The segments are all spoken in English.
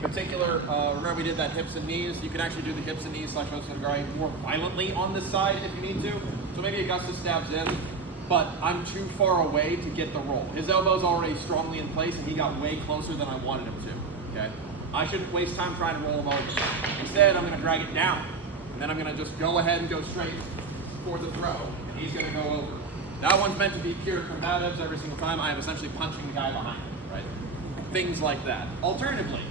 particular, remember we did that hips and knees. You can actually do the hips and knees / osotogari more violently on this side if you need to. So maybe Augustus stabs in, but I'm too far away to get the roll. His elbow's already strongly in place and he got way closer than I wanted him to, okay? I shouldn't waste time trying to roll him over. Instead, I'm gonna drag it down. And then I'm gonna just go ahead and go straight for the throw. And he's gonna go over. That one's meant to be pure combatives every single time. I am essentially punching the guy behind him, right? Things like that. Alternatively,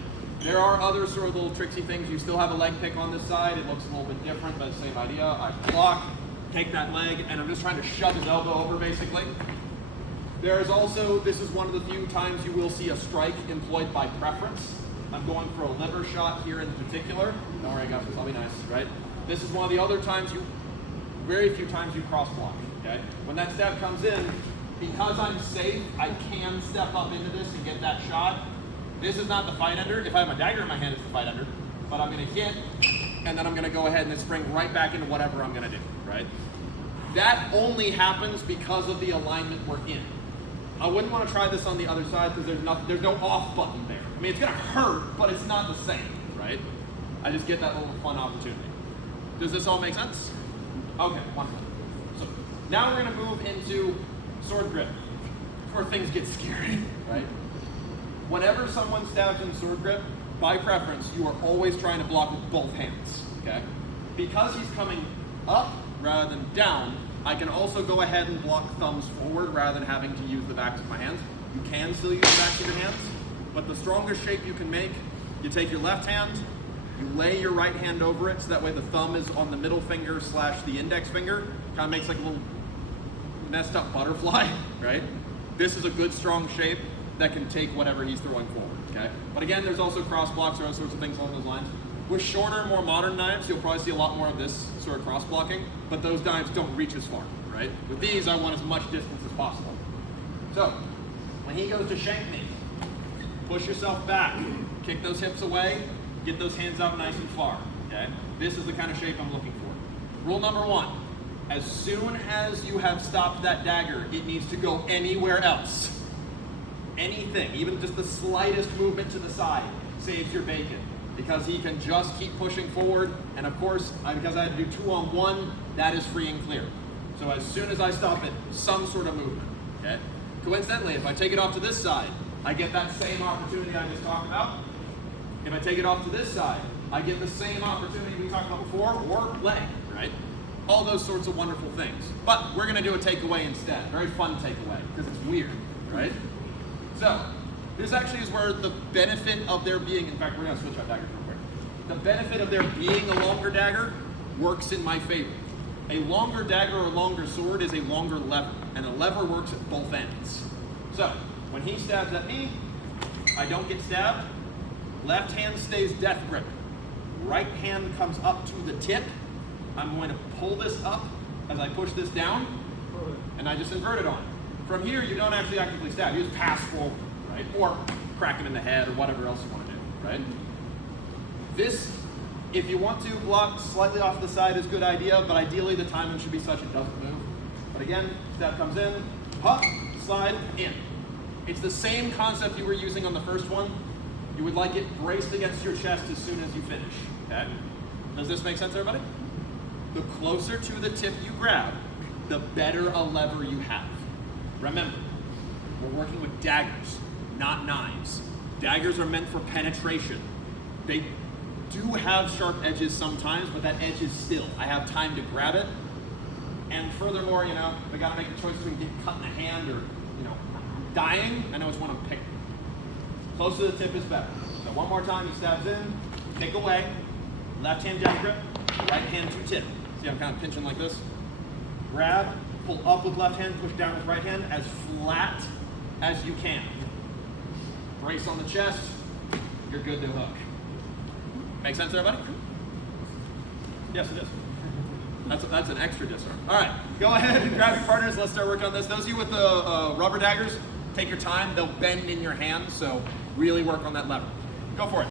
there are other sort of little tricksy things. You still have a leg pick on this side. It looks a little bit different, but same idea. I block, take that leg, and I'm just trying to shove his elbow over, basically. There is also, this is one of the few times you will see a strike employed by preference. I'm going for a liver shot here in particular. Don't worry, Augustus, I'll be nice, right? This is one of the other times very few times you cross block, okay? When that stab comes in, because I'm safe, I can step up into this and get that shot. This is not the fight ender. If I have my dagger in my hand, it's the fight ender. But I'm gonna hit, and then I'm gonna go ahead and then spring right back into whatever I'm gonna do, right? That only happens because of the alignment we're in. I wouldn't wanna try this on the other side because there's no off button there. I mean, it's gonna hurt, but it's not the same, right? I just get that little fun opportunity. Does this all make sense? Okay, wonderful. So now we're gonna move into sword grip, where things get scary, right? Whenever someone stabs in sword grip, by preference, you are always trying to block with both hands, okay? Because he's coming up rather than down, I can also go ahead and block thumbs forward rather than having to use the backs of my hands. You can still use the backs of your hands, but the strongest shape you can make, you take your left hand, you lay your right hand over it, so that way the thumb is on the middle finger / the index finger. Kind of makes like a little messed up butterfly, right? This is a good strong shape that can take whatever he's throwing forward, okay? But again, there's also cross blocks or all sorts of things along those lines. With shorter, more modern knives, you'll probably see a lot more of this sort of cross blocking, but those knives don't reach as far, right? With these, I want as much distance as possible. So, when he goes to shank me, push yourself back, kick those hips away, get those hands up nice and far, okay? This is the kind of shape I'm looking for. Rule number 1, as soon as you have stopped that dagger, it needs to go anywhere else. Anything, even just the slightest movement to the side saves your bacon, because he can just keep pushing forward, and of course, because I had to do 2-on-1, that is free and clear. So as soon as I stop it, some sort of movement, okay? Coincidentally, if I take it off to this side, I get that same opportunity I just talked about. If I take it off to this side, I get the same opportunity we talked about before, or leg, right? All those sorts of wonderful things. But we're gonna do a takeaway instead. Very fun takeaway, because it's weird, right? So, this actually is where the benefit of there being, in fact, we're gonna switch out daggers real quick. The benefit of there being a longer dagger works in my favor. A longer dagger or longer sword is a longer lever, and a lever works at both ends. So, when he stabs at me, I don't get stabbed. Left hand stays death grip. Right hand comes up to the tip. I'm going to pull this up as I push this down, and I just invert it on. From here, you don't actually actively stab. You just pass forward, right? Or crack him in the head or whatever else you want to do, right? This, if you want to block slightly off the side, is a good idea, but ideally the timing should be such it doesn't move. But again, stab comes in, hop, slide, in. It's the same concept you were using on the first one. You would like it braced against your chest as soon as you finish, okay? Does this make sense, everybody? The closer to the tip you grab, the better a lever you have. Remember, we're working with daggers, not knives. Daggers are meant for penetration. They do have sharp edges sometimes, but that edge is still. I have time to grab it. And furthermore, you know, if I gotta make a choice between getting cut in the hand or, you know, dying, I know which one I'm picking. Close to the tip is better. So one more time, he stabs in, pick away, left hand death grip, right hand to tip. See, I'm kind of pinching like this. Grab, pull up with left hand, push down with right hand, as flat as you can. Brace on the chest, you're good to hook. Make sense, everybody? Yes, it is. That's an extra disarm. All right, go ahead and grab your partners. Let's start working on this. Those of you with the rubber daggers, take your time. They'll bend in your hand, so really work on that lever. Go for it.